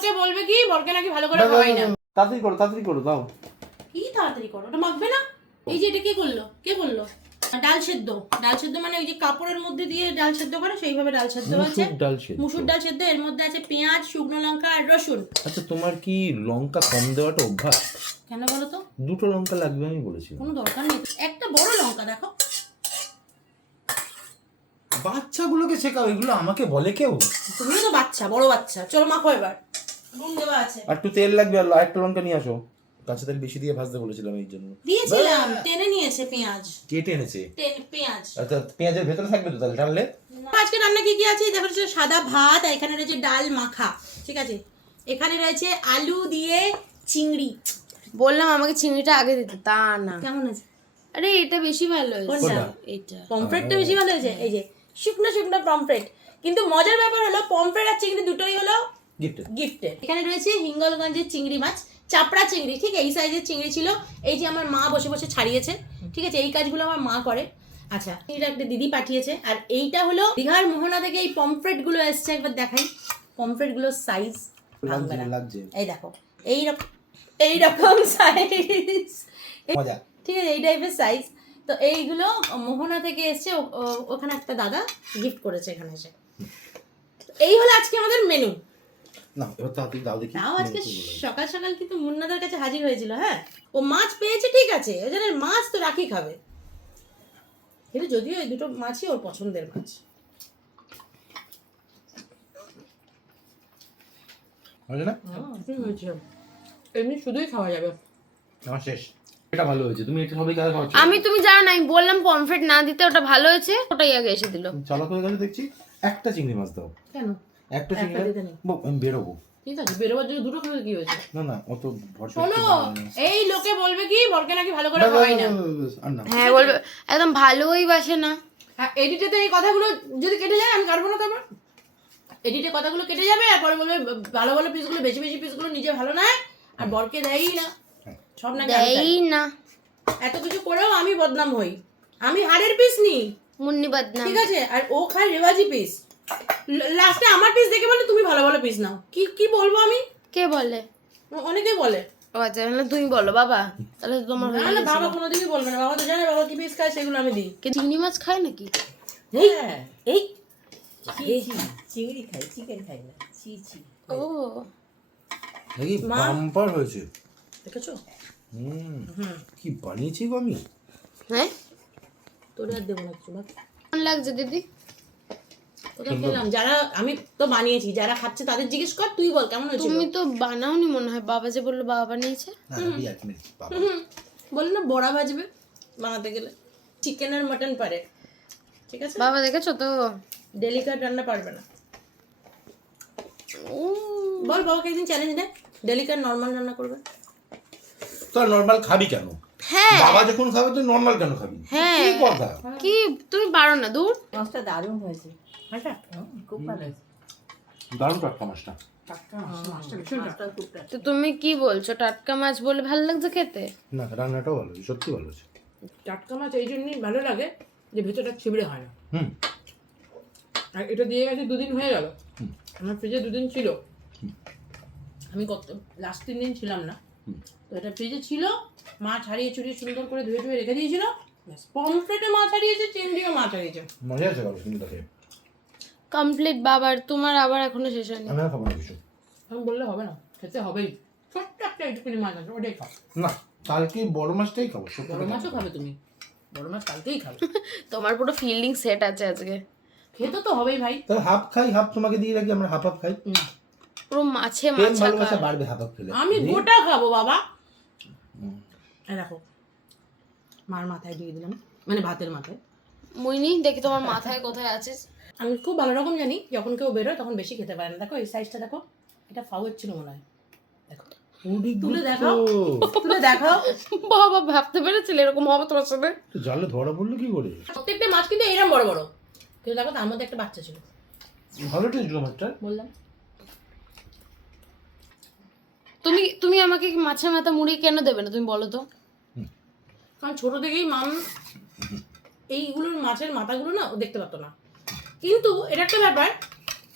লোকে বলবে কি বরকে নাকি ভালো করে খাওয়াই না। তাড়াতাড়ি করো দাও। কি তাড়াতাড়ি করো, ওটা মাখবে না। এই যে এটা কে করলো, কে বললো? ডাল সেদ্ধ মানে ওই যে কাপড়ের মধ্যে দিয়ে ডাল সেদ্ধ করে সেইভাবে ডাল সেদ্ধ আছে। মুসুর ডাল সেদ্ধ, এর মধ্যে আছে পেঁয়াজ, শুকনো লঙ্কা আর রসুন। আচ্ছা তোমার কি লঙ্কা কম দেওয়াটা অভ্যাস? কেন বলো তো? দুটো লঙ্কা লাগবে আমি বলেছি। কোনো দরকার নেই, একটা বড় লঙ্কা দেখো। বাচ্চাগুলোকে শেখাও, এগুলো আমাকে বলে কেউ? তুমিও তো বাচ্চা, বড় বাচ্চা। চলো মাখো এবার, নুন দেওয়া আছে। আর একটু তেল লাগবে, আর একটা লঙ্কা নিয়ে আসো। কাঁচা তেল বেশি দিয়ে ভাজতে বলেছিলাম এই জন্য। দিয়েছিলাম, টেনে নিয়েছে পেঁয়াজ। কেটে এনেছে পেঁয়াজ। আচ্ছা পেঁয়াজের ভেতরে থাকবে তো তাহলে টানলে? আজকে রান্না কি কি আছে দেখো, সাদা ভাত, আর এখানে রয়েছে ডাল মাখা, ঠিক আছে। এখানে রয়েছে আলু দিয়ে চিংড়ি। বললাম আমাকে চিংড়িটা আগে দিতে, তা না। কেমন আছে? আরে এটা বেশি ভালো হয়েছে। কোনটা? এটা পমফ্রেটটা বেশি ভালো হয়েছে। এই যে শুকনো শুকনো পমফ্রেট। কিন্তু মজার ব্যাপার হলো পমফ্রেট আর চিংড়ি দুটোই হলো গিফটেড। এখানে রয়েছে হিঙ্গলগঞ্জের চিংড়ি মাছ, চাপড়া চিংড়ি, ঠিক এই সাইজের চিংড়ি ছিল। এই যে আমার মা বসে বসে ছাড়িয়েছে, ঠিক আছে। এই কাজগুলো আমার মা করে। আচ্ছা, এটা একটা দিদি পাঠিয়েছে। আর এইটা হলো দীঘার মোহনা থেকে এই পমফ্রেট গুলো এসছে, একবার দেখাই পমফ্রেট গুলোর সাইজ। লাগছে এই দেখো, এইরকম সাইজ, মজা, ঠিক আছে, এই টাইপের সাইজ। তো এইগুলো মোহনা থেকে এসছে, ওখানে একটা দাদা গিফট করেছে এখানে এসে। এই হলো আজকে আমাদের মেনু। না এবার তাড়াতাড়ি দাও দেখি। তাও আজকে সকাল সকাল কিন্তু মুন্নাদার কাছে হাজির হয়েছিল। হ্যাঁ, ও মাছ পেয়েছে, ঠিক আছে, ওই জন্য মাছ তো রাখি খাবে। কিন্তু যদিও এই দুটো মাছই ওর পছন্দের মাছ। হয়েছে না? এমনি শুধুই খাওয়া যাবে। আমার শেষ। এটা ভালো হয়েছে, তুমি এটা সবাই কাছে খাওয়াচ্ছ। আমি, তুমি জানো না, আমি বললাম পমফ্রেট না দিতে, ওটা ভালো হয়েছে, ওটাই আগে এসে দিল। চালাক হয়ে গেছে দেখছি। একটা চিংড়ি মাছ দাও। কেন? একটা চিংড়ি একটা দিতে নেই। আমি বেরোবো। ঠিক আছে, বেরোবার জন্য দুটো খাবে, কি হয়েছে? না অত ভরসা। শোনো, এই লোকে বলবে কি বরকে নাকি ভালো করে খাওয়াই না। আর না। হ্যাঁ বলবে, একদম ভালোই বাসে না। হ্যাঁ, এডিটেতে এই কথাগুলো যদি কেটে যায়, আমি কাটবো না। তারপর এডিটে কথাগুলো কেটে যাবে, আর পরে বলবে ভালো ভালো পিসগুলো, বেশি বেশি পিসগুলো নিজে ভালো না, আর বরকে দেয়ই না। সব নাকি আমি খাই। দেই না। এত কিছু করেও আমি বদনাম হই। আমি হাড়ের পিস নিই, মুন্নি বাদনাম। ঠিক আছে, আর ও খায় রেওয়াজি পিস। লাস্টে আমার পিস দেখে বলে তুমি ভালো ভালো পিস নাও। কি কি বলবো আমি? কে বলে? অনেকেই বলে। ও আচ্ছা, তাহলে তুমি বলো বাবা, তাহলে তো তোমার হয়ে না, গেছে। বাবা কোনোদিনই বলবে না। বাবা তো জানে বাবা কি পিস খায়, সেগুলো আমি দিই। চিংড়ি মাছ খায় নাকি? এই চিংড়ি খাই, চিকেন খাই না। ও দেখি বাম্পার হয়েছে। দেখেছো? কি বানিয়েছি গো আমি। হ্যাঁ, তোর আর দেবো না কিছু। কেমন লাগছে দিদি? কোথাও খেলাম, যারা আমি তো বানিয়েছি, যারা খাচ্ছে তাদের জিজ্ঞেস কর, তুই বল কেমন হয়েছিল। তুমি তো বানাওনি মনে হয়, বাবা যে বললো বাবা বানিয়েছে। বললি না বড়া ভাজবে বানাতে গেলে। চিকেন আর মটন পারে, ঠিক আছে। বাবা দেখেছো তো? ডেলিকাট রান্না পারবে না। বল বাবাকে একদিন চ্যালেঞ্জ দে, ডেলিকাট নর্মাল রান্না করবে। তো নরমাল খাবি কেন? হ্যাঁ বাবা যখন খাবে তুই নরমাল কেন খাবি? হ্যাঁ, কি কথা? কি তুমি পারো না? দূর। মাছটা দারুণ হয়েছে। আচ্ছা, খুব ভালো হয়েছে। দারুণ টাটকা মাছটা। তো তুমি কি বলছো, টাটকা মাছ বলে ভালো লাগছে খেতে? না রান্নাটাও ভালো, সত্যি ভালো আছে। টাটকা মাছ এই জন্যই ভালো লাগে যে ভেতরটা ছিবড়ে হয় না। হুম। আর এটা দিয়ে গেছে 2 দিন হয়ে গেল, আমার ফ্রিজে 2 দিন ছিল। আমি লাস্ট 3 দিন ছিলাম না, তো এটা ফ্রিজে ছিল। মাছ হারিয়ে চুরিয়ে সুন্দর করে ধুয়ে ধুয়ে রেখে দিয়েছিল। পমফ্রেটে মাছ হারিয়েছে, চিংড়িও মাছ হারিয়েছে। মজা আছে ভালো, সুন্দর আছে। কমপ্লিট বাবার, তোমার আবার এখনো শেষ হয়নি। আমি আর খাবো না কিছু। আমি বললে হবে না, খেতে হবেই। ছোট্ট একটা একটুখানি মাছ আছে, ওটাই খাও। না কালকে বড় মাছটাই খাবো। বড় মাছও খাবে তুমি? বড় মাছ কালকেই খাবে। তোমার পুরো ফিল্ডিং সেট আছে আজকে। খেতে তো হবেই ভাই। তাহলে হাফ খাই, হাফ তোমাকে দিয়ে রাখি, আমরা হাফ হাফ খাই। না, পুরো মাছে প্রেম মাছ ভালোবাসা বাড়বে হাফ হাফ খেলে। আমি গোটা খাবো বাবা। এই দেখো, মার মাথায় দিয়ে দিলাম, মানে ভাতের মাথায়। মুইনি দেখি তোমার মাথায় কোথায় আছে। আমি খুব ভালো রকম জানি যখন কেউ বেরোয় তখন বেশি খেতে পারে না। দেখো এই সাইজটা দেখো, এটা ফাউয়ের ছিল মনে হয়। দেখো, তুলে দেখাও, তুলে দেখাও। বাবা ভাবতে পেরেছিলে এরকম হবে তোমার সাথে? তো জালে ধরা পড়লো কি করে? প্রত্যেকটা মাছ কিন্তু এরকম বড় বড়, কিন্তু দেখো তার মধ্যে একটা বাচ্চা ছিল। ভালো টেস্ট ছিল মাছটা, বললাম। তুমি আমাকে মাছের মাথা মুড়ি কেন দেবে না তুমি বলো তো? কারণ ছোট থেকেই মাম এইগুলোর মাছের মাথাগুলো না ও দেখতে পারতো না। কিন্তু এটা একটা ব্যাপার,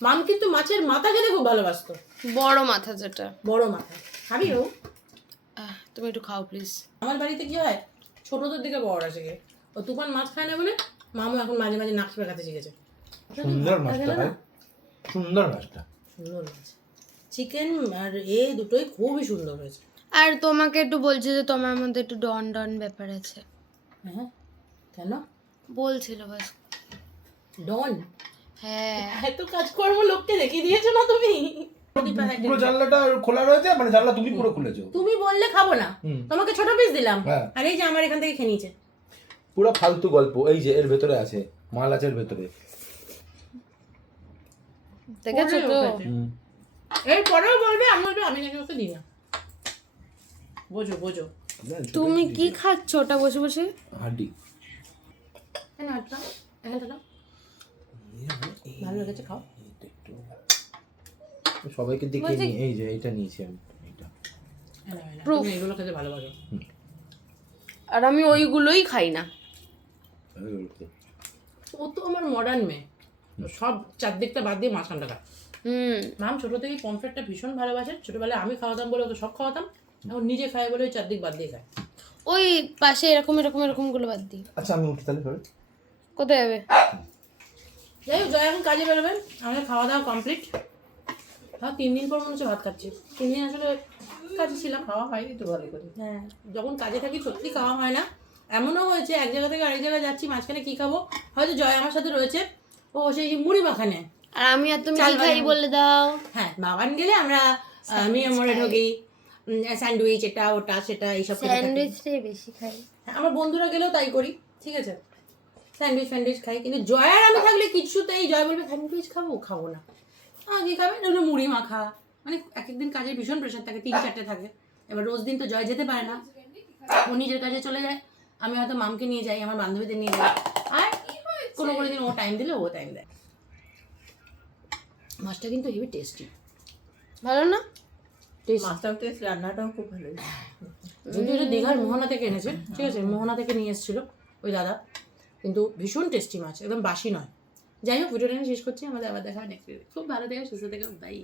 মাম কিন্তু মাছের মাথা খেতে খুব ভালোবাসতো, বড় মাথা যেটা। বড় মাথা। খাবি ও? তুমি একটু খাও প্লিজ। আমার বাড়িতে কি হয়, ছোটদের দিকে বড়রা শিখে। ও তুফান মাছ খায় না বলে মামু এখন মাঝে মাঝে নাক চেপে খাতে শিখেছে। সুন্দর মাছটা ভাই, সুন্দর মাছটা। সুন্দর মাছ, চিকেন আর দুটোই খুবই সুন্দর হয়েছে। আর তোমাকে একটু বলছে যে তোমার মধ্যে একটু ডন ডন ব্যাপার আছে। হ্যাঁ, কেন? বলছিল বাস। ডন? হ্যাঁ। এত কাজকর্ম লোককে দেখিয়ে দিয়েছো না তুমি? পুরো জানলাটা খোলা রয়েছে, মানে জানলা তুমি পুরো খুলেছো। তুমি বললে খাবো না, তোমাকে ছোট পিস দিলাম, হ্যাঁ। আর এই যে আমার এখান থেকে খেয়ে নিয়েছে। পুরো ফালতু গল্প। এই যে এর ভেতরে আছে মাল, আছে এর ভেতরে। দেখেছো তো? এরপরেও বলবে, আমি বলবে আমি নাকি ওকে দিই না। বোঝো বোঝো। তুমি কি খাচ্ছ ওটা বসে বসে? হাড্ডি। কেন আটটা এখানটা দাও, ভালো লেগেছে, খাও। সবাইকে দেখিয়ে নিই। এই যে এটা নিয়েছি আমি, এটা। তুমি এগুলো খেতে ভালোবাসো। আর আমি ওইগুলোই খাই না। ও তো আমার মডার্ন মেয়ে, ও সব চারদিকটা বাদ দিয়ে মাঝখানটা খায়। মাম ছোট থেকেই পমফ্রেটটা ভীষণ ভালোবাসে। ছোটবেলায় আমি খাওয়াতাম বলে ওকে সব খাওয়াতাম, এখন নিজে খায় বলে ওই চারদিক বাদ দিয়ে খায়। ওই পাশে এরকম এরকম এরকম গুলো বাদ দিই। আচ্ছা আমি উঠি তাহলে পরে। কোথায় যাবে? যাই হোক, জয় এখন কাজে বেরোবেন, আমাদের খাওয়া দাওয়া কমপ্লিট। হ্যাঁ, 3 দিন পর মনে হচ্ছে ভাত খাচ্ছি। 3 দিন আসলে কাজে ছিলাম, খাওয়া হয়নি তো ভালো করে। হ্যাঁ, যখন কাজে থাকি সত্যি খাওয়া হয় না। এমনও হয়েছে এক জায়গা থেকে আরেক জায়গায় যাচ্ছি, মাঝখানে কি খাবো, হয়তো জয় আমার সাথে রয়েছে, ও সেই মুড়ি মাখানে। আর আমি আর তুমি কি খাই বলে দাও। হ্যাঁ, বাবান গেলে আমরা মিয়ামরে ঢুকি, স্যান্ডউইচ এটা ওটা সেটা এইসব খেতে থাকি। স্যান্ডউইচটাই বেশি খাই। হ্যাঁ, আমার বন্ধুরা গেলেও তাই করি, ঠিক আছে, স্যান্ডউইচ খাই। কিন্তু জয় আর আমি থাকলে কিছুতেই, জয় বলবে স্যান্ডউইচ খাবো না। কি খাবে? ওগুলো মুড়ি মাখা। মানে এক একদিন কাজের ভীষণ প্রেশার থাকে, 3-4টে থাকে। এবার রোজ দিন তো জয় যেতে পারে না, ও নিজের কাজে চলে যায়। আমি হয়তো মামকে নিয়ে যাই, আমার বান্ধবীদের নিয়ে যাই, আর কোনো দিন ও টাইম দিলে ও টাইম দেয়। মাছটা কিন্তু হেভি টেস্টি। ভালো না? মাছটাও টেস্ট, রান্নাটাও খুব ভালো। যদিও এটা দীঘার মোহনা থেকে এনেছে, ঠিক আছে, মোহনা থেকে নিয়ে এসেছিল ওই দাদা, কিন্তু ভীষণ টেস্টি মাছ, একদম বাসি নয়। যাই হোক, ভিডিওটা আমি শেষ করছি, আমাদের আবার দেখা নেক্সট ভিডিও। খুব ভালো থেকে সুস্থ থেকে, বাই।